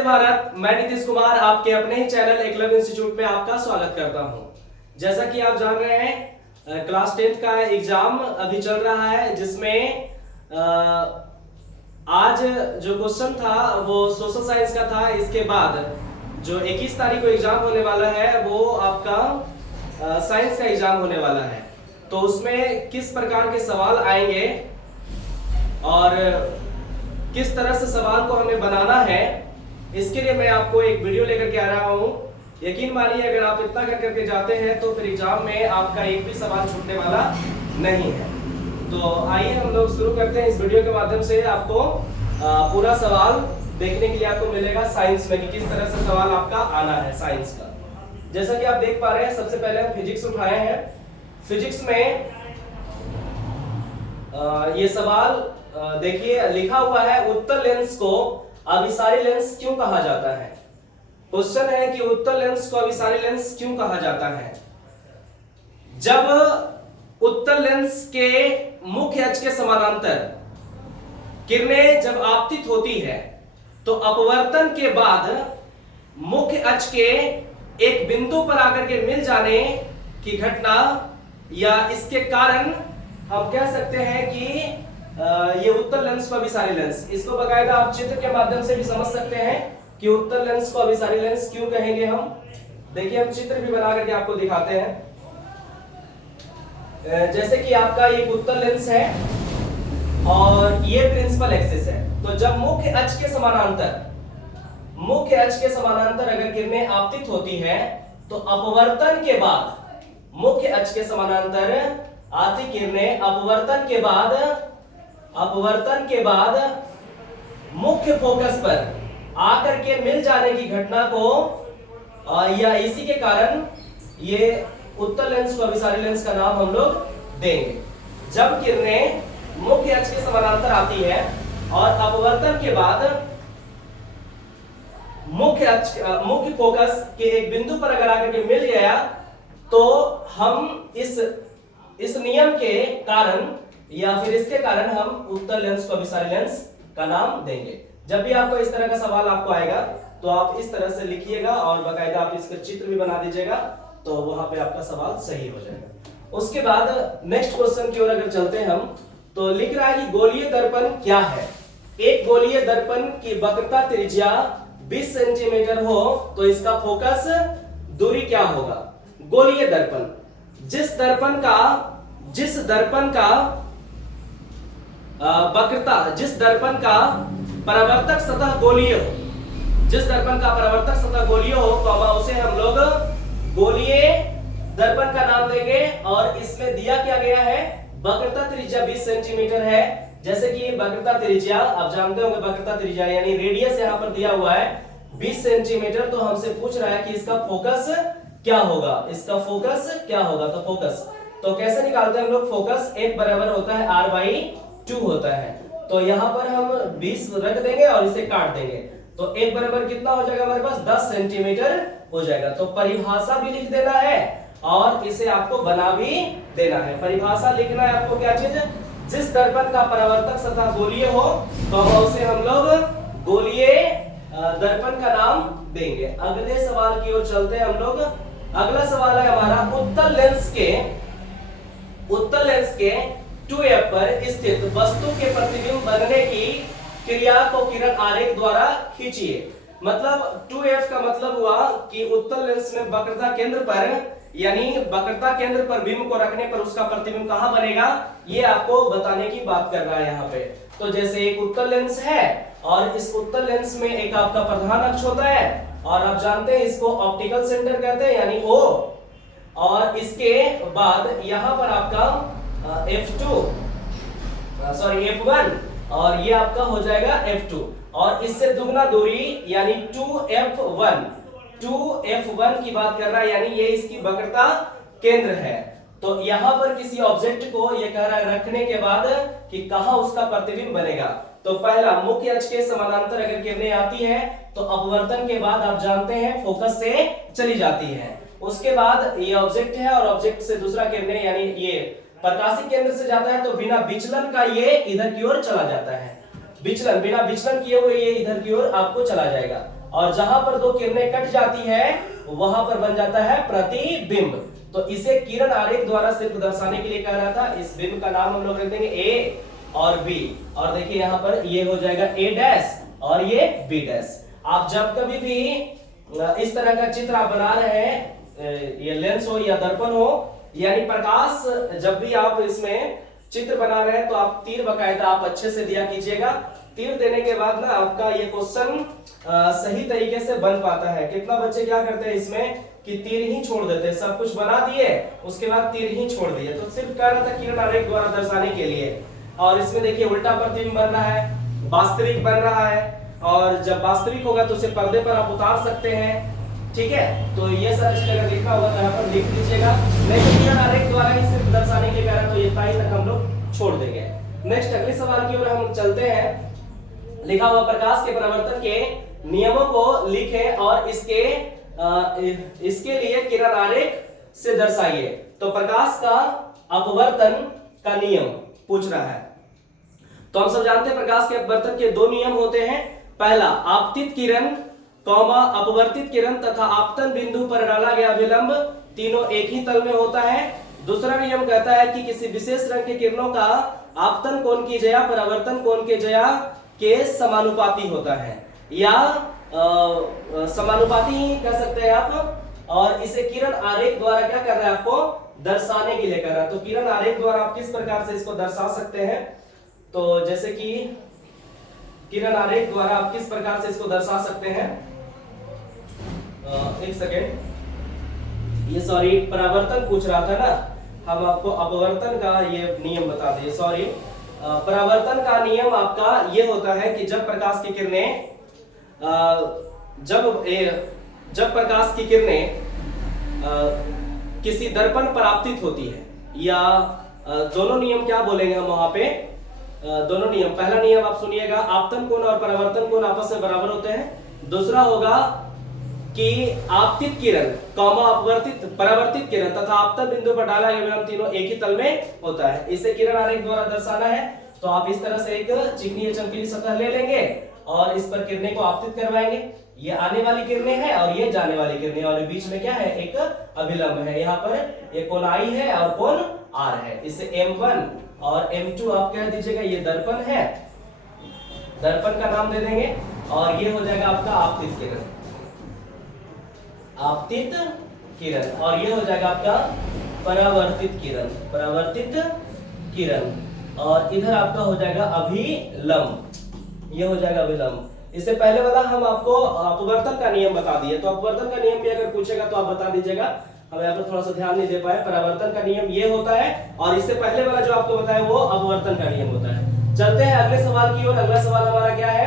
नमस्ते भारत, मैं नीतीश कुमार आपके अपने ही चैनल एकलव्य इंस्टीट्यूट में आपका स्वागत करता हूं। जैसा कि आप जान रहे हैं क्लास 10 का एग्जाम अभी चल रहा है, जिसमें आज जो क्वेश्चन था वो सोशल साइंस का था। इसके बाद जो 21 तारीख को एग्जाम होने वाला है वो आपका साइंस का एग्जाम होने वाला है। तो उसमें किस प्रकार के सवाल आएंगे और किस तरह से सवाल को हमें बनाना है, इसके लिए मैं आपको एक वीडियो लेकर के आ रहा हूं। यकीन मानिए अगर आप इतना कर करके जाते हैं तो फिर एग्जाम में आपका एक भी सवाल छूटने वाला नहीं है। तो आइए हम लोग शुरू करते हैं। इस वीडियो के माध्यम से आपको पूरा सवाल देखने के लिए आपको मिलेगा साइंस में कि किस तरह से सवाल आपका आना है साइंस का। जैसा कि आप देख पा रहे हैं, सबसे पहले हम फिजिक्स उठाए हैं। फिजिक्स में ये सवाल देखिए लिखा हुआ है, उत्तल लेंस को अभिसारी लेंस क्यों कहा जाता है। क्वेश्चन है कि उत्तल लेंस को अभिसारी लेंस क्यों कहा जाता है। जब उत्तल लेंस के मुख्य अक्ष के समानांतर किरणें जब आपतित होती है तो अपवर्तन के बाद मुख्य अक्ष के एक बिंदु पर आकर के मिल जाने की घटना या इसके कारण हम कह सकते हैं कि ये उत्तल लेंस को अभिसारी लेंस। इसको बकायदा आप चित्र के माध्यम से भी समझ सकते हैं कि उत्तल लेंस को अभिसारी लेंस क्यों कहेंगे हम। देखिए हम चित्र भी बना करके आपको दिखाते हैं। जैसे कि आपका एक उत्तल लेंस है और ये प्रिंसिपल एक्सिस है। तो जब मुख्य अक्ष के समानांतर अगर किरणें आपतित होती है तो अपवर्तन के बाद मुख्य अक्ष के समानांतर आती किरणें अपवर्तन के बाद मुख्य फोकस पर आकर के मिल जाने की घटना को या इसी के कारण ये उत्तल लेंस को अभिसारी लेंस का नाम हम लोग देंगे। जब किरणें मुख्य अक्ष के समानांतर आती है और अपवर्तन के बाद मुख्य फोकस के एक बिंदु पर अगर आकर के मिल गया तो हम इस नियम के कारण या फिर इसके कारण हम उत्तल लेंस को अभिसारी लेंस का नाम देंगे। जब भी आपको इस तरह का सवाल आपको आएगा तो आप इस तरह से लिखिएगा और बाकायदा आप इसका चित्र भी बना दीजिएगा, तो वहां पे आपका सवाल सही हो जाएगा। उसके बाद नेक्स्ट क्वेश्चन की ओर अगर चलते हैं हम, तो लिख रहा है कि गोलीय दर्पण क्या है। एक गोलीय दर्पण की वक्रता त्रिज्या 20 सेंटीमीटर हो तो इसका फोकस दूरी क्या होगा। गोलीय दर्पण जिस दर्पण का परावर्तक सतह गोलीय हो तो उसे हम लोग गोलीय दर्पण का नाम देंगे। और इसमें दिया क्या गया है, वक्रता त्रिज्या 20 सेंटीमीटर है। जैसे कि वक्रता त्रिज्या आप जानते होंगे, वक्रता त्रिज्या यानी रेडियस यहां पर दिया हुआ है 20 सेंटीमीटर। तो हमसे पूछ रहा है कि इसका फोकस क्या होगा। तो फोकस तो कैसे निकालते हैं हम लोग, फोकस एक बराबर होता है r/2 होता है। तो यहां पर हम 20 रख देंगे और इसे काट देंगे तो एक बराबर कितना हो जाएगा हमारे पास, 10 सेंटीमीटर हो जाएगा। तो परिभाषा भी लिख देना है और इसे आपको बना भी देना है। परिभाषा लिखना है आपको क्या चीज, जिस दर्पण का परावर्तक सतह गोलीय हो तो उसे हम लोग गोलीय दर्पण का नाम देंगे। अगले सवाल की ओर चलते हैं हम लोग। अगला सवाल है हमारा, उत्तल लेंस के 2f पर स्थित वस्तु के प्रतिबिंब बनने की क्रिया को किरण आरेख द्वारा खींचिए। मतलब 2f का मतलब हुआ कि उत्तल लेंस में वक्रता केंद्र पर बिंब को रखने पर उसका प्रतिबिंब कहां बनेगा, ये आपको बताने की बात कर रहा है यहाँ पे। तो जैसे एक उत्तल लेंस है और इस उत्तल लेंस में एक आपका प्रधान अक्ष होता है और आप जानते हैं इसको ऑप्टिकल सेंटर कहते हैं यानी O, और इसके बाद यहाँ पर आपका F1 और ये आपका हो जाएगा F2 और इससे दुगना दूरी यानी 2f1 की बात कर रहा है, यानी ये इसकी वक्रता केंद्र है। तो यहाँ पर किसी ऑब्जेक्ट को ये कह रहा है रखने के बाद कि कहां उसका प्रतिबिंब बनेगा। तो पहला, मुख्य अक्ष के समानांतर अगर किरणें आती है तो अपवर्तन के बाद आप जानते हैं फोकस से चली जाती है। उसके बाद ये ऑब्जेक्ट है और ऑब्जेक्ट से दूसरा किरणें यानी ये प्रकाशिक केंद्र से जाता है तो बिना विचलन का ये इधर की ओर चला जाता है। बिना विचलन किए हुए ये इधर की ओर आपको चला जाएगा। और जहां पर दो किरणें कट जाती है वहां पर बन जाता है प्रतिबिंब। तो इसे किरण आरेख द्वारा सिर्फ दर्शाने के लिए कह रहा था। इस बिंब का नाम हम लोग रख देंगे ए और बी। और देखिए यहां पर ये हो जाएगा ए डैश और ये बी डैश। आप जब कभी भी इस तरह का चित्र आप बना रहे हैं, ये लेंस हो या दर्पण हो, यानी प्रकाश, जब भी आप इसमें चित्र बना रहे हैं तो आप तीर बकायदा आप अच्छे से दिया कीजिएगा। तीर देने के बाद ना आपका ये क्वेश्चन सही तरीके से बन पाता है। कितना बच्चे क्या करते हैं इसमें कि तीर ही छोड़ देते हैं, सब कुछ बना दिए उसके बाद तीर ही छोड़ दिए। तो सिर्फ कह रहा था किरण आरेख द्वारा दर्शाने के लिए। और इसमें देखिए उल्टा प्रतिबिंब बन रहा है, वास्तविक बन रहा है, और जब वास्तविक होगा तो उसे पर्दे पर आप उतार सकते हैं। ठीक है, तो ये सब अगर लिखा होगा तो यहाँ पर लिख दीजिएगा। नहीं तो किरण आरेख द्वारा ही सिर्फ दर्शाने के लिए कह रहा है तो ये ताई तक हम लोग छोड़ देंगे। नेक्स्ट अगले सवाल की ओर हम चलते हैं। लिखा हुआ प्रकाश के परावर्तन के नियमों को लिखें और इसके लिए किरण आरेख से दर्शाइए। तो प्रकाश का अपवर्तन का नियम पूछ रहा है। तो हम सब जानते हैं प्रकाश के अपवर्तन के दो नियम होते हैं। पहला, आपतित किरण कौमा अपवर्तित किरण तथा आपतन बिंदु पर डाला गया विलंब तीनों एक ही तल में होता है। दूसरा नियम कहता है कि किसी विशेष रंग के किरणों का आपतन कोण की जया परावर्तन कोण के जया के समानुपाती होता है, या समानुपाती कह सकते हैं आप। और इसे किरण आरेख द्वारा क्या कर रहा है, आपको दर्शाने के लिए कर रहा है। तो किरण आरेख द्वारा आप किस प्रकार से इसको दर्शा सकते हैं, तो जैसे कि किरण आरेख द्वारा आप किस प्रकार से इसको दर्शा सकते हैं। एक सेकेंड, ये सॉरी परावर्तन पूछ रहा था ना, हम आपको अपवर्तन का ये नियम बता दिए। सॉरी, परावर्तन का नियम आपका ये होता है कि जब प्रकाश की किरणें जब प्रकाश की किरणें किसी दर्पण पर आपतित होती है, या दोनों नियम क्या बोलेंगे हम वहां पे, दोनों नियम। पहला नियम आप सुनिएगा, आपतन कोण और परावर्तन कोण आपस में बराबर होते हैं। दूसरा होगा कि आपतित किरण कौमा अपवर्तित परावर्तित किरण तथा आपतन बिंदु पर डाला गया विलंब तीनों एक ही तल में होता है। इसे किरण आरेख द्वारा दर्शाना है। तो आप इस तरह से एक चिकनी या चमकीली सतह ले लेंगे और इस पर किरणें को आपतित करवाएंगे। ये आने वाली किरणें हैं और ये जाने वाली किरणें, और बीच में क्या है, एक अभिलंब है। यहाँ पर ये कोण I है और कोण R है। इसे M1 और M2 आप कह दीजिएगा, ये दर्पण है, दर्पण का नाम दे देंगे। और ये हो जाएगा आपका आपतित किरण, आपतित किरण। और ये हो जाएगा आपका परावर्तित किरण, परावर्तित किरण। और इधर आपका हो जाएगा अभिलंब, ये हो जाएगा अभिलंब। इससे पहले वाला हम आपको अपवर्तन का नियम बता दिए, तो अपवर्तन का नियम भी अगर पूछेगा तो आप बता दीजिएगा। हम यहाँ पर थोड़ा सा ध्यान नहीं दे पाए। परावर्तन का नियम ये होता है, और इससे पहले वाला जो आपको बताया वो अपवर्तन का नियम होता है। चलते हैं अगले सवाल की ओर। अगला सवाल हमारा क्या है,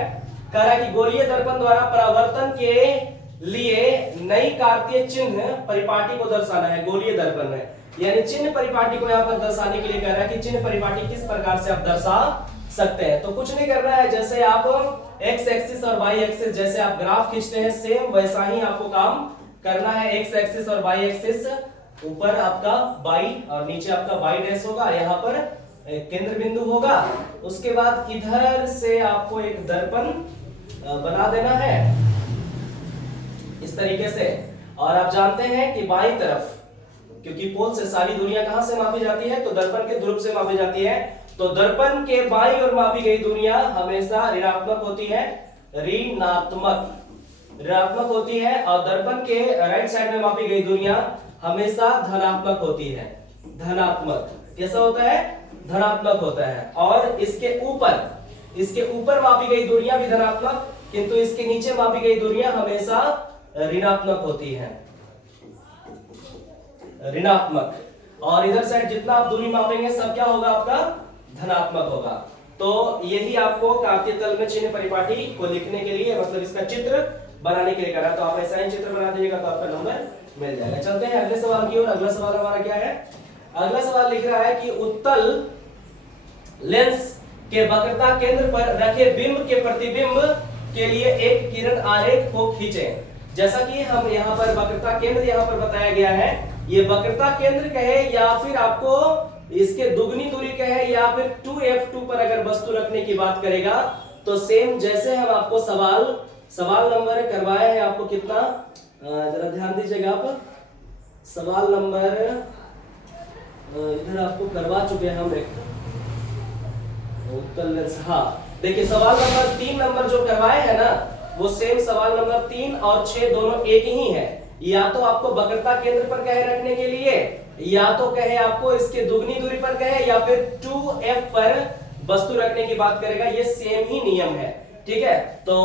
कह रहा है कि गोलीय दर्पण द्वारा परावर्तन के लिए नई कार्तीय चिन्ह परिपाटी को दर्शाना है। गोलीय दर्पण में यानी चिन्ह परिपाटी को यहाँ पर दर्शाने के लिए कह रहा है कि चिन्ह परिपाटी किस प्रकार से आप दर्शा सकते हैं। तो कुछ नहीं करना है, जैसे आप एक्स एक्सिस और वाई एक्सिस जैसे आप ग्राफ खींचते हैं, सेम वैसा ही आपको काम करना है। एक्स एक्सिस और वाई एक्सिस, ऊपर आपका वाई और नीचे आपका वाई डैश होगा, यहाँ पर केंद्र बिंदु होगा। उसके बाद इधर से आपको एक दर्पण बना देना है इस तरीके से। और आप जानते हैं कि बाईं तरफ, क्योंकि पोल से सारी दूरियां कहां से मापी जाती है, तो दर्पण के ध्रुव से मापी जाती है। तो दर्पण के बाईं ओर मापी गई दूरियां हमेशा ऋणात्मक होती है, ऋणात्मक होती है। और दर्पण के राइट साइड में मापी गई दूरियां हमेशा धनात्मक होती है, धनात्मक। कैसा होता है, धनात्मक होता है। और इसके ऊपर मापी गई दूरियां भी धनात्मक, किंतु इसके नीचे मापी गई दूरियां हमेशा ऋणात्मक होती है, ऋणात्मक। और इधर साइड जितना आप दूरी मापेंगे सब क्या होगा, आपका धनात्मक होगा। तो यही आपको कार्तीय तल में चिन्ह परिपाटी को लिखने के लिए, मतलब इसका चित्र बनाने के लिए करा। तो आप ऐसा ही चित्र बना दीजिएगा तो आपका नंबर मिल जाएगा। चलते हैं अगले सवाल की ओर। अगला सवाल हमारा क्या है, अगला सवाल लिख रहा है कि उत्तल लेंस के वक्रता केंद्र पर रखे बिंब के प्रतिबिंब के लिए एक किरण आरेख को खींचें। जैसा कि हम यहाँ पर वक्रता केंद्र यहाँ पर बताया गया है, ये वक्रता केंद्र कहे या फिर आपको इसके दुगनी दूरी कहे या फिर 2f2 पर अगर वस्तु रखने की बात करेगा, तो सेम जैसे हम आपको सवाल सवाल नंबर करवाए हैं आपको कितना, जरा ध्यान दीजिएगा आप। सवाल नंबर इधर आपको करवा चुके हैं हम एक उत्तर लेंस। हाँ देखिए, सवाल नंबर 3 नंबर जो करवाए हैं ना, वो सेम सवाल नंबर 3 और 6 दोनों एक ही है। या तो आपको वक्रता केंद्र पर कहे रखने के लिए, या तो कहे आपको इसके दुगनी दूरी पर कहे, या फिर 2f पर वस्तु रखने की बात करेगा। ये सेम ही नियम है, ठीक है। तो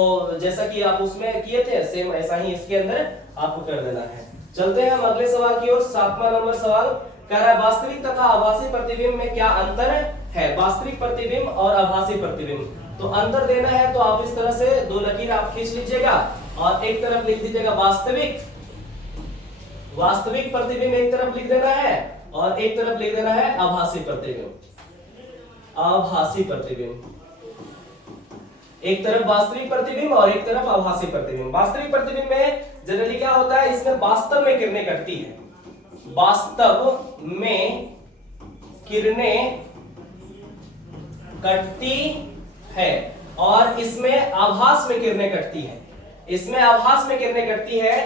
जैसा कि आप उसमें किए थे सेम ऐसा ही इसके अंदर आपको कर देना है। चलते हैं हम अगले सवाल की ओर। 7वां नंबर सवाल कह रहा है वास्तविक तथा आभासी प्रतिबिंब में क्या अंतर है। वास्तविक प्रतिबिंब और आभासी प्रतिबिंब, तो अंतर देना है तो आप इस तरह से दो लकीर आप खींच लीजिएगा और एक तरफ लिख दीजिएगा वास्तविक प्रतिबिंब एक तरफ लिख देना है और एक तरफ लिख देना है आभासी प्रतिबिंब। आभासी प्रतिबिंब, एक तरफ वास्तविक प्रतिबिंब और एक तरफ आभासी प्रतिबिंब। वास्तविक प्रतिबिंब में जनरली क्या होता है, इसमें वास्तव में किरणें कटती है, वास्तव में किरणें कटती है, और इसमें आभास में किरणें कटती है। इसमें आभास में किरणें कटती है।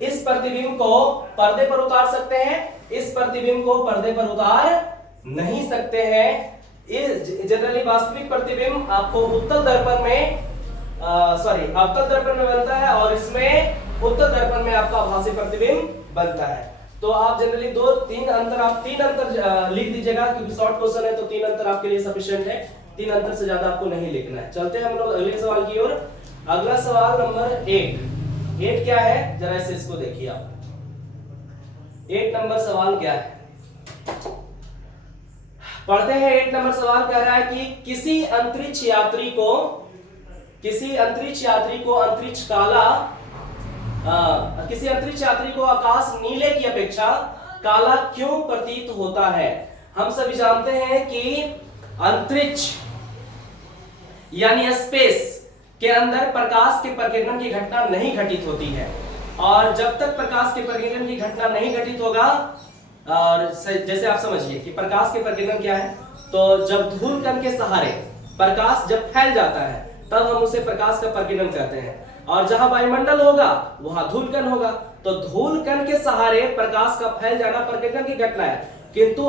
इस प्रतिबिंब को पर्दे पर उतार सकते हैं, इस प्रतिबिंब को पर्दे पर उतार नहीं सकते हैं। जनरली वास्तविक प्रतिबिंब आपको उत्तल दर्पण में अवतल दर्पण में बनता है, और इसमें उत्तल दर्पण में आपका आभासी प्रतिबिंब बनता है। तो आप जनरली तीन अंतर लिख दीजिएगा, क्योंकि शॉर्ट क्वेश्चन है तो 3 अंतर आपके लिए सफिशिएंट है। 3 अंतर से ज्यादा आपको नहीं लिखना है। चलते हैं हम लोग अगले सवाल की ओर। अगला सवाल नंबर 8 क्या है, जरा इसे इसको देखिए आप। 8 नंबर सवाल क्या है, पढ़ते हैं। 8 नंबर सवाल कह रहा है कि किसी अंतरिक्ष यात्री को आकाश नीले की अपेक्षा काला क्यों प्रतीत होता है। हम सभी जानते हैं कि अंतरिक्ष यानी स्पेस के अंदर प्रकाश के प्रकीर्णन की घटना नहीं घटित होती है, और जब तक प्रकाश के प्रकीर्णन की घटना नहीं घटित होगा, और जैसे आप समझिए कि प्रकाश के प्रकीर्णन क्या है, तो जब धूल कण के सहारे प्रकाश जब फैल जाता है तब हम उसे प्रकाश का प्रकीर्णन कहते हैं, और जहां वायुमंडल होगा वहां धूल कण होगा, तो धूल कण के सहारे प्रकाश का फैल जाना प्रकीर्णन की घटना है। किंतु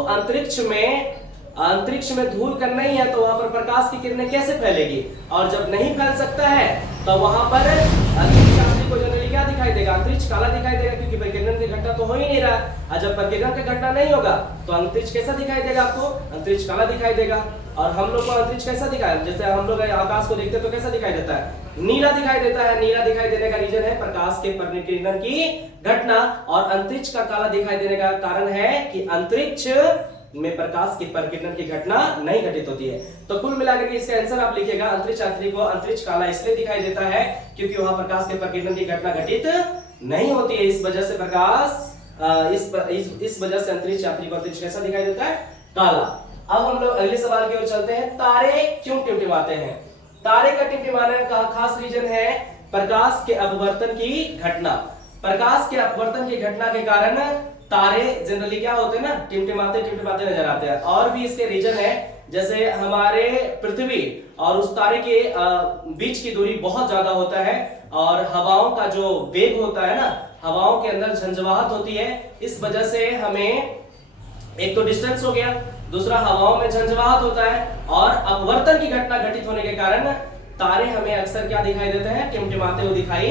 अंतरिक्ष में धूल कण नहीं है, तो वहां पर प्रकाश की किरणें कैसे फैलेगी, और जब नहीं फैल सकता है तो वहां पर अंतरिक्ष को जनरली क्या दिखाई देगा, अंतरिक्ष काला दिखाई देगा, क्योंकि प्रकीर्णन की घटना तो हो ही नहीं रहा। और जब प्रकीर्णन की घटना नहीं होगा तो अंतरिक्ष कैसा दिखाई देगा आपको, अंतरिक्ष काला दिखाई देगा। और हम लोग को अंतरिक्ष कैसा दिखाई, जैसे हम लोग आकाश को देखते हैं तो कैसा दिखाई देता है, नीला दिखाई देता है। नीला दिखाई देने का रीजन है प्रकाश के प्रकीर्णन की घटना, और अंतरिक्ष का काला दिखाई देने का कारण है कि अंतरिक्ष में प्रकाश की प्रकीर्णन की घटना नहीं घटित होती है। तो कुल मिलाकर के इसका आंसर आप लिखिएगा, अंतरिक्ष यात्री को अंतरिक्ष काला इसलिए दिखाई देता है क्योंकि वहां प्रकाश के प्रकीर्णन की घटना घटित नहीं होती है। इस वजह से इस वजह से अंतरिक्ष यात्री को अंतरिक्ष कैसा दिखाई देता है, काला। अब हम लोग अगले सवाल की ओर चलते हैं। तारे क्यों टिमटिमाते हैं। तारे का टिमटिमाने का खास रीजन है प्रकाश के अपवर्तन की घटना। प्रकाश के अपवर्तन की घटना के कारण तारे जनरली क्या होते हैं ना, टिमटिमाते नजर आते हैं। और भी इसके रीजन है, जैसे हमारे पृथ्वी और उस तारे के बीच की दूरी बहुत ज्यादा होता है, और हवाओं का जो वेग होता है ना, हवाओं के अंदर झंझवाहट होती है। इस वजह से हमें एक तो डिस्टेंस हो गया, दूसरा हवाओं में झंझवाहट होता है, और अपवर्तन की घटना घटित होने के कारण तारे हमें अक्सर क्या दिखाई देते हैं, टिमटिमाते हुए दिखाई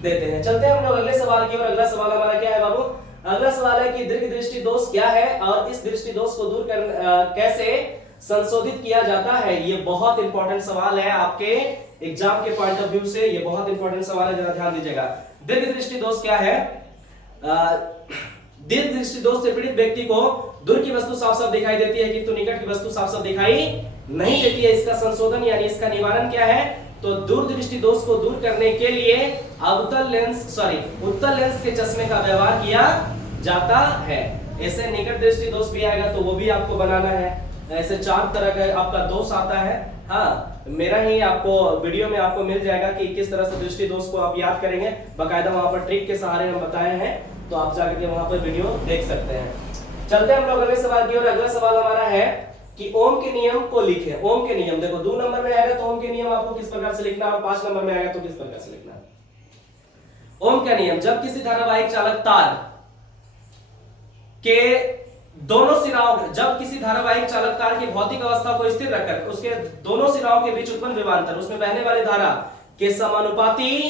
देते हैं। चलते हैं हम लोग अगले सवाल की ओर। अगला सवाल हमारा क्या है बाबू, अगला सवाल है कि दीर्घ दृष्टि दोष क्या है और इस दृष्टि दोष को दूर कैसे संशोधित किया जाता है। ये बहुत इंपॉर्टेंट सवाल है आपके एग्जाम के पॉइंट ऑफ व्यू से, ये बहुत इंपॉर्टेंट सवाल है, जरा ध्यान दीजिएगा। दीर्घ दृष्टि दोष क्या है। दीर्घ दृष्टि दोष से पीड़ित व्यक्ति को दूर की वस्तु साफ साफ दिखाई देती है किंतु निकट की वस्तु साफ साफ दिखाई नहीं देती है। इसका संशोधन यानी इसका निवारण क्या है, तो दूरदृष्टि दोष को दूर करने के लिए उत्तल लेंस के चश्मे का व्यवहार किया जाता है। ऐसे निकट दृष्टि दोष भी आएगा तो वो भी आपको बनाना है। ऐसे 4 तरह का आपका दोष आता है। हाँ, मेरा ही आपको वीडियो में आपको मिल जाएगा कि किस तरह से दृष्टि दोष को आप याद करेंगे, बाकायदा वहां पर ट्रिक के सहारे हम बताए हैं, तो आप जाकर के वहां पर वीडियो देख सकते हैं। चलते हैं हम लोग अगले सवाल की ओर। अगला सवाल हमारा है कि ओम के नियम को लिखे। ओम के नियम देखो 2 नंबर में आएगा तो ओम के नियम आपको किस प्रकार से लिखना है, और 5 नंबर में आएगा तो किस प्रकार से लिखना है। ओम का नियम, जब किसी धारावाहिक चालक तार के दोनों सिराओं, जब किसी धारावाहिक चालक तार की भौतिक अवस्था को स्थिर रखकर उसके दोनों सिराओं के बीच उत्पन्न विभवांतर उसमें बहने वाली धारा के समानुपाती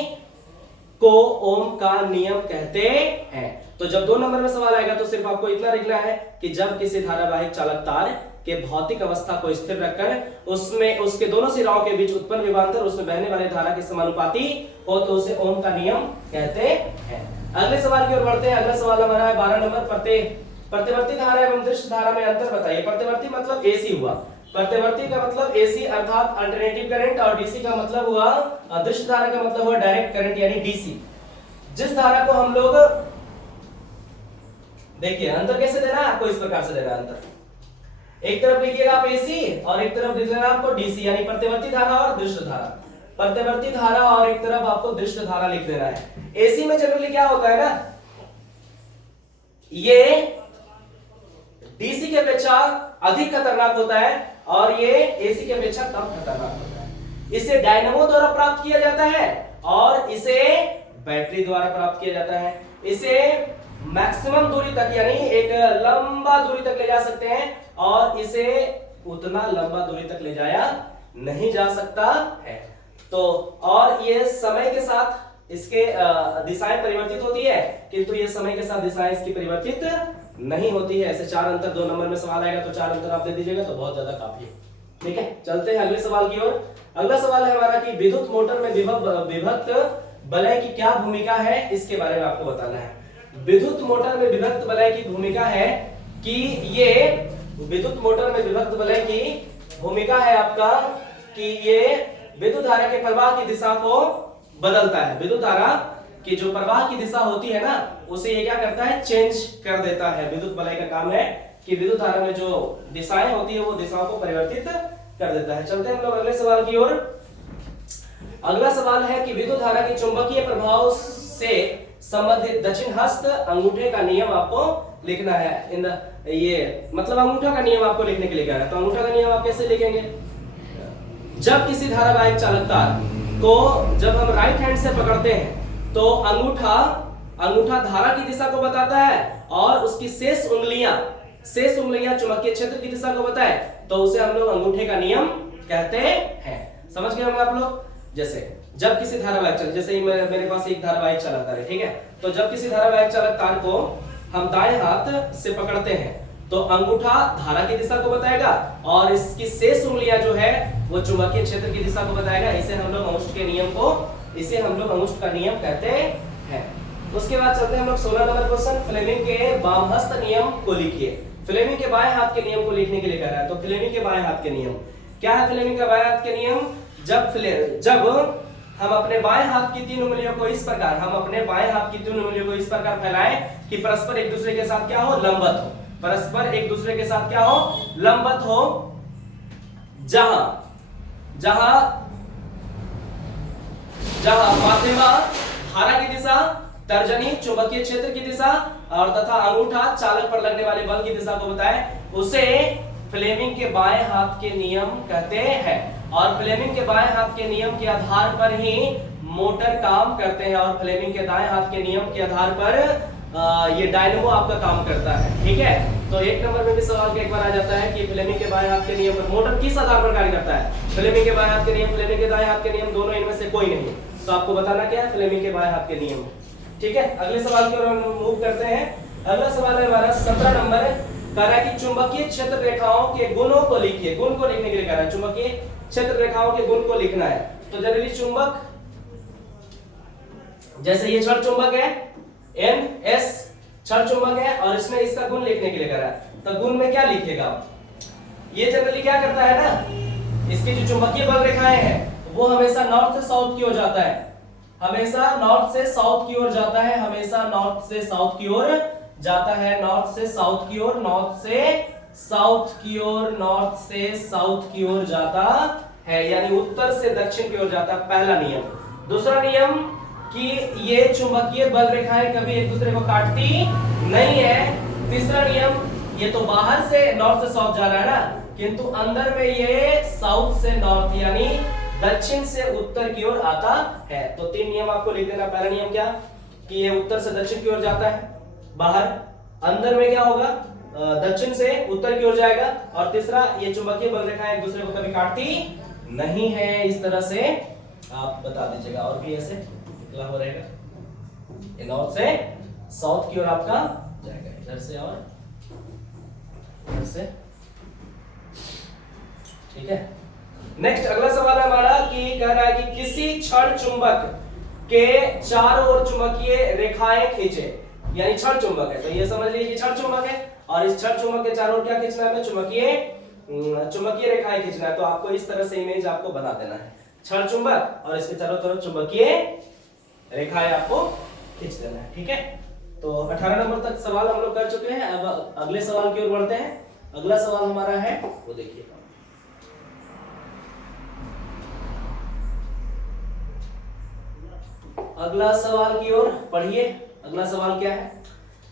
को ओम का नियम कहते हैं। तो जब 2 नंबर में सवाल आएगा तो सिर्फ आपको इतना लिखना है कि जब किसी धारावाहिक चालक तार के भौतिक अवस्था को स्थिर रखकर उसमें उसके दोनों सिराओं के बीच उत्पन्न विभवांतर उसमें बहने वाली धारा के समानुपाती हो तो उसे ओम का नियम कहते हैं। अगले सवाल की ओर बढ़ते हैं। अगला सवाल हमारा है 12 नंबर, प्रतिवर्ती धारा एवं दृश्य धारा में अंतर बताइए। प्रतिवर्ती मतलब एसी हुआ, प्रतिवर्ती का मतलब एसी अर्थात अल्टरनेटिव करंट, और डीसी का मतलब हुआ, दृश्य धारा का मतलब हुआ डायरेक्ट करंट यानी डीसी। जिस धारा को हम लोग, देखिए अंतर कैसे देना है आपको, इस प्रकार से देना है अंतर। एक तरफ लिखिएगा आप एसी और एक तरफ लिख लेना आपको डीसी, यानी प्रतिवर्ती धारा और दृश्य धारा। प्रतिवर्ती धारा और एक तरफ आपको दृश्य धारा लिख लेना है। एसी में जनरली क्या होता है ना, ये डीसी की अपेक्षा अधिक खतरनाक होता है और ये एसी की अपेक्षा कम खतरनाक होता है। इसे डायनेमो द्वारा प्राप्त किया जाता है और इसे बैटरी द्वारा प्राप्त किया जाता है। इसे मैक्सिमम दूरी तक यानी एक लंबा दूरी तक ले जा सकते हैं और इसे उतना लंबा दूरी तक ले जाया नहीं जा सकता है। तो और ये समय के साथ इसके दिशाएं परिवर्तित होती है, किंतु ये समय के साथ दिशाएं इसकी परिवर्तित नहीं होती है। ऐसे 4 अंतर 2 नंबर में सवाल आएगा तो 4 अंतर आप दे दीजिएगा तो बहुत ज्यादा काफी है। ठीक है, चलते हैं अगले सवाल की ओर। अगला सवाल है हमारा कि विद्युत मोटर में विभक्त वलय की क्या भूमिका है, इसके बारे में आपको बताना है। विद्युत मोटर में विभक्त वलय की भूमिका है कि ये विद्युत मोटर में विभक्त वलय की भूमिका है आपका कि ये विद्युत धारा के प्रवाह की दिशा को बदलता है। विद्युत धारा कि जो प्रवाह की दिशा होती है ना उसे ये क्या करता है, चेंज कर देता है। विद्युत वलय का काम है कि विद्युत धारा में जो दिशाएं होती है वो दिशाओं को परिवर्तित कर देता है। चलते हैं हम लोग अगले सवाल की ओर। अगला सवाल है कि विद्युत धारा के चुंबकीय प्रभाव से संबंधित दक्षिण हस्त अंगूठे का नियम आपको लिखना है। ये मतलब अंगूठा का नियम आपको लिखने के लिए कह रहा है। तो अंगूठा का नियम आप कैसे लिखेंगे, जब किसी धारावाहिक चालक तार को जब हम राइट हैंड से पकड़ते हैं तो अंगूठा धारा की दिशा को बताता है और उसकी शेष उंगलियां चुंबकीय क्षेत्र की दिशा को बताए तो उसे हम लोग अंगूठे का नियम कहते हैं। समझ गए होंगे आप लोग। जैसे जब किसी धारावाहिक चालक, जैसे मेरे पास एक धारावाहिक चालक तार है, ठीक है, तो जब किसी धारावाहिक चालक तार को हम दाएं हाथ से पकड़ते हैं तो अंगूठा धारा की दिशा को बताएगा और इसकी शेष उंगलियां जो है वो चुंबकीय क्षेत्र की दिशा को बताएगा। इसे हम लोग अंगुष्ठ का नियम कहते हैं। उसके बाद चलते हैं हम लोग 16 नंबर क्वेश्चन। फ्लेमिंग के वामहस्त नियम को लिखिए। फ्लेमिंग के बाएं हाथ के नियम को लिखने के लिए कह रहा है। तो फ्लेमिंग के बाएं हाथ के नियम क्या है? फ्लेमिंग का बाएं हाथ के नियम, जब हम अपने बाएं हाथ की 3 उंगलियों को इस प्रकार फैलाएं कि परस्पर एक दूसरे के साथ क्या हो, लंबवत हो। परस्पर एक दूसरे के साथ क्या हो, लंबवत हो। जहां माध्यमा धारा की दिशा, तर्जनी चुंबकीय क्षेत्र की दिशा और तथा अंगूठा चालक पर लगने वाले बल की दिशा को बताए, उसे फ्लेमिंग के बाएं हाथ के नियम कहते हैं। और फ्लेमिंग के बाएं हाथ के नियम के आधार पर ही मोटर काम करते हैं और फ्लेमिंग के दाएं हाथ के नियम के आधार पर ये डायनेमो आपका काम करता है। ठीक है, तो 1 नंबर में भी सवाल एक बार आ जाता है कि फ्लेमिंग के बाएं हाथ के नियम पर मोटर किस आधार पर कार्य करता है। फ्लेमिंग के बाएं हाथ के नियम, फ्लेमिंग के दाएं हाथ के नियम, दोनों इनमें से कोई नहीं। तो आपको बताना क्या है, फ्लेमिंग के बाएं हाथ के नियम। ठीक है, अगले सवाल की ओर हम मूव करते हैं। अगला सवाल है हमारा 17 नंबर, कह रहा है कि चुंबकीय क्षेत्र रेखाओं के गुणों को लिखिए। गुण को लिखने के लिए कह रहा है, चुंबकीय क्षेत्र रेखाओं के गुण को लिखना है। तो जनरली चुंबक, जैसे ये क्षण चुंबक है NS, क्षण चुंबक है और इसमें इसका गुण लिखने के लिए कह रहा है। तो गुण में क्या लिखेगा? ये जनरली क्या करता है ना, इसकी जो चुंबकीय बल रेखाएं हैं वो हमेशा नॉर्थ से साउथ की ओर जाता है, हमेशा नॉर्थ से साउथ की ओर जाता है, हमेशा नॉर्थ से साउथ की ओर जाता है, नॉर्थ से साउथ की ओर, नॉर्थ से साउथ की ओर, नॉर्थ से साउथ की ओर जाता है, यानी उत्तर से दक्षिण की ओर जाता है। पहला नियम। दूसरा नियम कि ये चुंबकीय बल रेखाएं कभी एक दूसरे को काटती नहीं है। तीसरा नियम, ये तो बाहर से नॉर्थ से साउथ जा रहा है ना, किंतु अंदर में ये साउथ से नॉर्थ यानी दक्षिण से उत्तर की ओर आता है। तो 3 नियम आपको लिख देना। पहला नियम क्या कि ये उत्तर से दक्षिण की ओर जाता है बाहर, अंदर में क्या होगा दक्षिण से उत्तर की ओर जाएगा, और तीसरा ये चुंबकीय बल रेखा एक दूसरे को कभी काटती नहीं है। इस तरह से आप बता दीजिएगा। और भी ऐसे निकला हो रहेगा, ये नॉर्थ से साउथ की ओर आपका जाएगा, इधर से और इधर से। ठीक है, नेक्स्ट अगला सवाल है हमारा कि कह रहा है कि किसी क्षण चुंबक के चारों ओर चुंबकीय रेखाएं खींचे, यानी क्षण चुंबक है तो ये समझ लीजिए क्षण चुंबक है, और इस क्षण चुंबक के चारों ओर क्या खींचना है, हमें चुंबकीय रेखाएं खींचना है। तो आपको इस तरह से इमेज आपको बना देना है, क्षण चुंबक और इसके चारों तरफ चुंबकीय रेखाएं आपको खींच देना है। ठीक है, तो 18 नंबर तक सवाल हम लोग कर चुके हैं। अब अगले सवाल की ओर बढ़ते हैं। अगला सवाल हमारा है वो देखिए, अगला सवाल की ओर पढ़िए। अगला सवाल क्या है,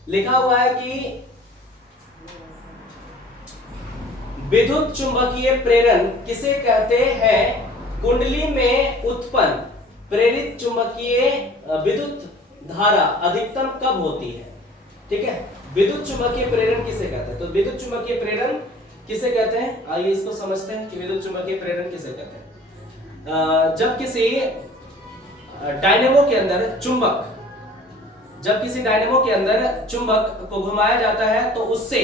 लिखा हुआ है कि विद्युत चुंबकीय प्रेरण किसे कहते हैं, कुंडली में उत्पन्न प्रेरित चुंबकीय विद्युत धारा अधिकतम कब होती है। ठीक है, विद्युत चुंबकीय प्रेरण किसे कहते हैं, तो विद्युत चुंबकीय प्रेरण किसे कहते हैं, आइए इसको समझते हैं कि विद्युत चुंबकीय प्रेरण किसे कहते हैं। जब किसी डायनेमो के अंदर चुंबक को घुमाया जाता है तो उससे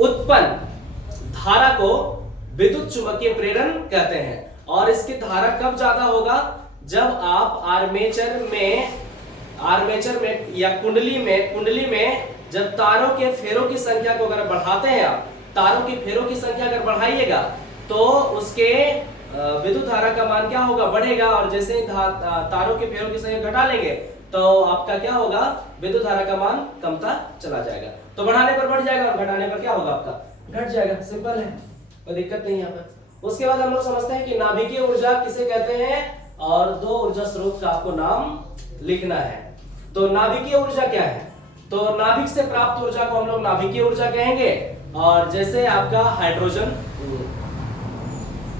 उत्पन्न धारा को विद्युत चुंबकीय प्रेरण कहते हैं। और इसकी धारा कब ज्यादा होगा, जब आप आर्मेचर में या कुंडली में जब तारों के फेरों की संख्या को अगर बढ़ाते हैं, आप तारों के फेरों की संख्या अगर बढ़ाइएगा तो उसके विद्युत धारा का मान क्या होगा, बढ़ेगा। और जैसे ही तारों के फेरों की संख्या घटा लेंगे तो आपका क्या होगा, विद्युत धारा का मान कमता चला जाएगा। तो बढ़ाने पर बढ़ जाएगा और घटाने पर क्या होगा, आपका घट जाएगा। सिंपल है, कोई दिक्कत नहीं यहाँ पर। उसके बाद हम लोग समझते हैं कि नाभिकीय ऊर्जा किसे कहते हैं, और 2 ऊर्जा स्रोत का आपको नाम लिखना है। तो नाभिकीय ऊर्जा क्या है, तो नाभिक से प्राप्त ऊर्जा को हम लोग नाभिकीय ऊर्जा कहेंगे। और जैसे आपका हाइड्रोजन,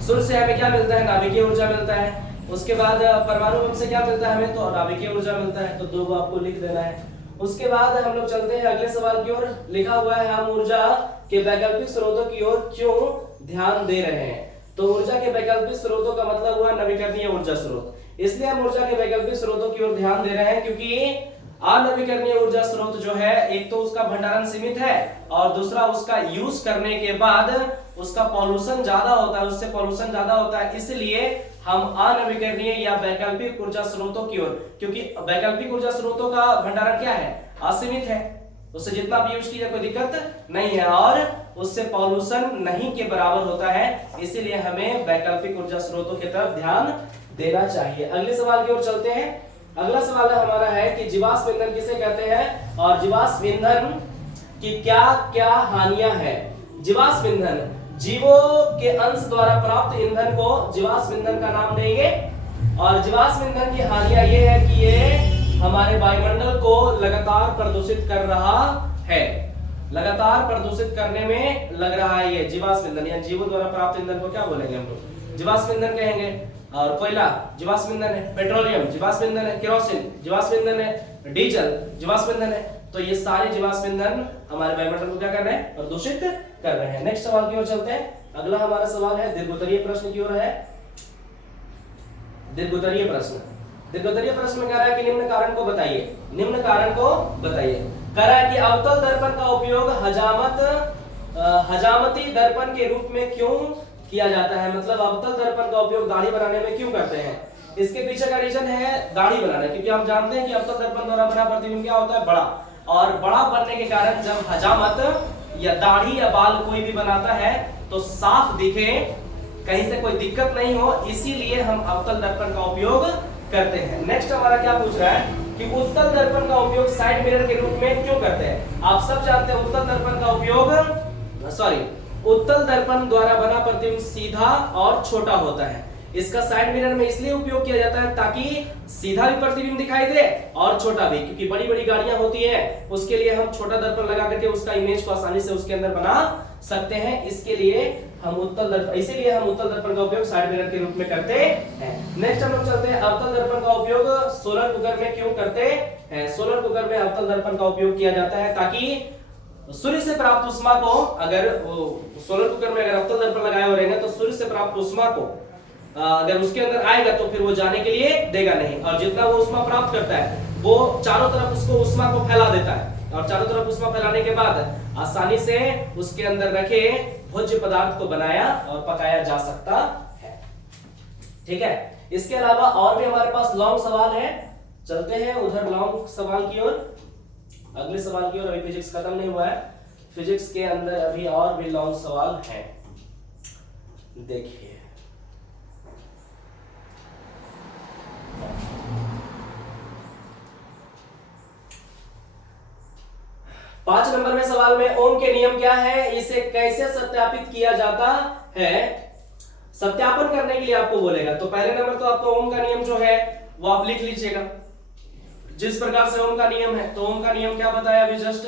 सूर्य से हमें क्या मिलता है, नाभिकीय ऊर्जा मिलता है। उसके बाद परमाणु बम से क्या मिलता है हमें, तो नाभिकीय ऊर्जा मिलता है। तो 2 को आपको लिख देना है। उसके बाद हम लोग चलते हैं अगले सवाल की ओर। लिखा हुआ है हम ऊर्जा के वैकल्पिक स्रोतों की ओर क्यों ध्यान दे रहे हैं। तो ऊर्जा के वैकल्पिक स्रोतों का मतलब हुआ नवीकरणीय ऊर्जा स्रोत। इसलिए हम ऊर्जा के वैकल्पिक स्रोतों की ओर ध्यान दे रहे हैं क्योंकि अनवीकरणीय ऊर्जा स्रोत जो है, एक तो उसका भंडारण सीमित है और दूसरा उसका यूज करने के बाद उसका पॉल्यूशन ज्यादा होता है, उससे पॉल्यूशन ज्यादा होता है। इसलिए हम अनवीकरणीय या वैकल्पिक ऊर्जा स्रोतों की ओर, क्योंकि वैकल्पिक ऊर्जा स्रोतों का भंडारण क्या है, असीमित है, उससे जितना भी यूज कीजिए कोई दिक्कत नहीं है और उससे पॉल्यूशन नहीं के बराबर होता है। इसीलिए हमें वैकल्पिक ऊर्जा स्रोतों की तरफ ध्यान देना चाहिए। अगले सवाल की ओर चलते हैं। अगला सवाल हमारा है कि जीवाश्म ईंधन किसे कहते हैं और जीवाश्म ईंधन की क्या क्या हानियां हैं। जीवाश्म ईंधन, जीवों के अंश द्वारा प्राप्त ईंधन को जीवाश्म ईंधन का नाम देंगे। और जीवाश्म ईंधन की हानियां ये है कि ये हमारे वायुमंडल को लगातार प्रदूषित कर रहा है, लगातार प्रदूषित करने में लग रहा है ये जीवाश्म ईंधन। या जीवों द्वारा प्राप्त ईंधन को क्या बोलेंगे हम लोग, जीवाश्म ईंधन कहेंगे। और कोयला जीवाश्म ईंधन है, पेट्रोलियम जीवाश्म ईंधन है, केरोसिन जीवाश्म ईंधन है, डीजल जीवाश्म ईंधन है। तो ये सारे जीवाश्म ईंधन हमारे वायुमंडल को क्या कर रहे हैं, प्रदूषित कर रहे हैं। नेक्स्ट सवाल की ओर चलते हैं। अगला हमारा सवाल है दीर्घोत्तरीय प्रश्न की ओर है। दीर्घोत्तरीय प्रश्न, दीर्घोत्तरीय प्रश्न में कह रहा है कि निम्न कारण को बताइए, निम्न कारण को बताइए। कह रहा है कि अवतल दर्पण का उपयोग हजामती दर्पण के रूप में क्यों किया जाता है। मतलब अवतल दर्पण का उपयोग दाढ़ी बनाने में क्यों करते हैं। इसके पीछे का रीजन है दाढ़ी बनाना, क्योंकि हम जानते हैं कि अवतल दर्पण द्वारा बना प्रतिबिंब क्या होता है, बड़ा। और बड़ा बनने के कारण जब हजामत या दाढ़ी या बाल कोई भी बनाता है तो साफ दिखे, कहीं से कोई दिक्कत नहीं हो, इसीलिए हम अवतल दर्पण का उपयोग करते हैं। नेक्स्ट हमारा क्या पूछ रहा है कि उत्तल दर्पण का उपयोग साइड मिरर के रूप में क्यों करते हैं। आप सब जानते हैं उत्तल दर्पण का उपयोग, उत्तल दर्पण द्वारा बना प्रतिबिंब सीधा और छोटा होता है, इसका साइड मिरर में इसलिए उपयोग किया जाता है ताकि सीधा भी प्रतिबिंब दिखाई दे और छोटा भी, क्योंकि बड़ी बड़ी गाड़ियां होती हैं उसके लिए हम छोटा दर्पण लगा करके उसका इमेज को आसानी से उसके अंदर बना सकते हैं। इसके लिए हम उत्तल दर्पण, इसीलिए हम उत्तल दर्पण का उपयोग साइड मिरर के रूप में करते हैं। नेक्स्ट हम लोग चलते हैं अवतल दर्पण का उपयोग सोलर कुकर में क्यों करते हैं। सोलर कुकर में अवतल दर्पण का उपयोग किया जाता है ताकि सूर्य से प्राप्त ऊष्मा को, अगर सोलर कुकर में अगर अवतल दर्पण लगाए हुए रहेंगे तो सूर्य से प्राप्त ऊष्मा को अगर उसके अंदर आएगा तो फिर वो जाने के लिए देगा नहीं, और जितना वो ऊष्मा प्राप्त करता है वो चारों तरफ उसको ऊष्मा को फैला देता है, और चारों तरफ ऊष्मा फैलाने के बाद आसानी से उसके अंदर रखे भोज्य पदार्थ को बनाया और पकाया जा सकता है। ठीक है, इसके अलावा और भी हमारे पास लॉन्ग सवाल है, चलते हैं उधर लॉन्ग सवाल की ओर, अगले सवाल की ओर। अभी फिजिक्स खत्म नहीं हुआ है, फिजिक्स के अंदर अभी और भी लॉन्ग सवाल हैं। देखिए 5 नंबर में सवाल में ओम के नियम क्या है, इसे कैसे सत्यापित किया जाता है। सत्यापन करने के लिए आपको बोलेगा, तो पहले नंबर तो आपको ओम का नियम जो है वो आप लिख लीजिएगा जिस प्रकार से ओम का नियम है। तो ओम का नियम क्या बताया अभी जस्ट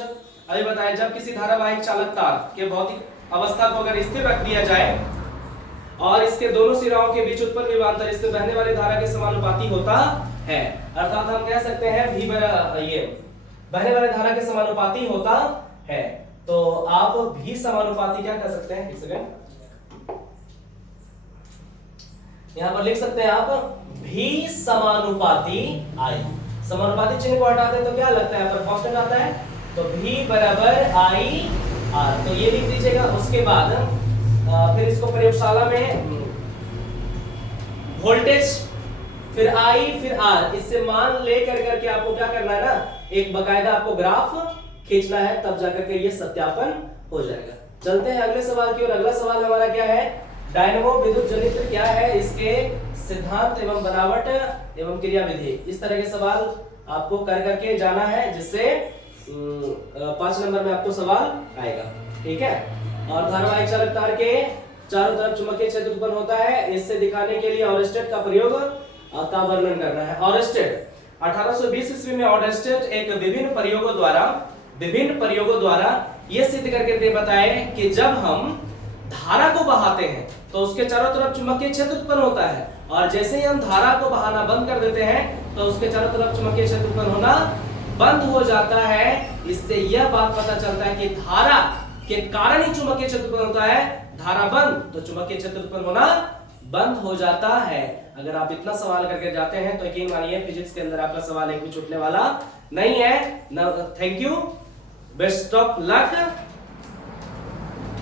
अभी बताया, जब किसी धारावाहिक चालक तार के भौतिक अवस्था को अगर स्थिर रख दिया जाए और इसके दोनों सिराओं के बीच उत्पन्न विभवांतर इसमें बहने वाली धारा के समानुपाती होता है, अर्थात हम कह सकते हैं भी ये बहने वाली धारा के समानुपाती होता है। तो आप भी समानुपाती क्या कर सकते हैं, एक सेकंड, यहां पर लिख सकते हैं आप भी समानुपाती आई। समानुपाती चिन्ह को हटा दें तो क्या लगता है, यहाँ पर कांस्टेंट आता है, तो भी बराबर आई आर, तो ये लिख दीजिएगा। उसके बाद फिर इसको प्रयोगशाला में वोल्टेज फिर आई फिर आर, इससे मान लेकर करके आपको क्या करना है ना, एक बकायदा आपको ग्राफ खींचना है, तब जाकर के ये सत्यापन हो जाएगा। चलते हैं अगले सवाल की ओर। अगला सवाल हमारा क्या है, डायनेमो विद्युत जनित्र क्या है, इसके सिद्धांत एवं बनावट एवं क्रिया विधि। इस तरह के सवाल आपको कर करके जाना है, जिससे 5 नंबर में आपको सवाल आएगा। ठीक है, और धारावाहिक चालक तार के चारों तरफ चुंबकीय क्षेत्र उत्पन्न होता है, इससे दिखाने के लिए ऑरेस्टेड का प्रयोग का वर्णन करना है। ऑरेस्टेड 1820 ईस्वी में ऑरेस्टेड एक विभिन्न प्रयोगों द्वारा यह सिद्ध करके बताए कि जब हम धारा को बहाते हैं तो उसके चारों तरफ चुंबकीय क्षेत्र उत्पन्न होता है, और जैसे ही हम धारा को बहाना बंद कर देते हैं तो उसके चारों तरफ चुंबकीय क्षेत्र उत्पन्न होना बंद हो जाता है। इससे यह बात पता चलता है कि धारा के कारण ही चुंबकीय क्षेत्र उत्पन्न होता है, धारा बंद तो चुंबकीय क्षेत्र उत्पन्न होना बंद हो जाता है। अगर आप इतना सवाल करके जाते हैं तो यकीन मानिए फिजिक्स के अंदर आपका सवाल एक भी छूटने वाला नहीं है। Thank you, best of luck.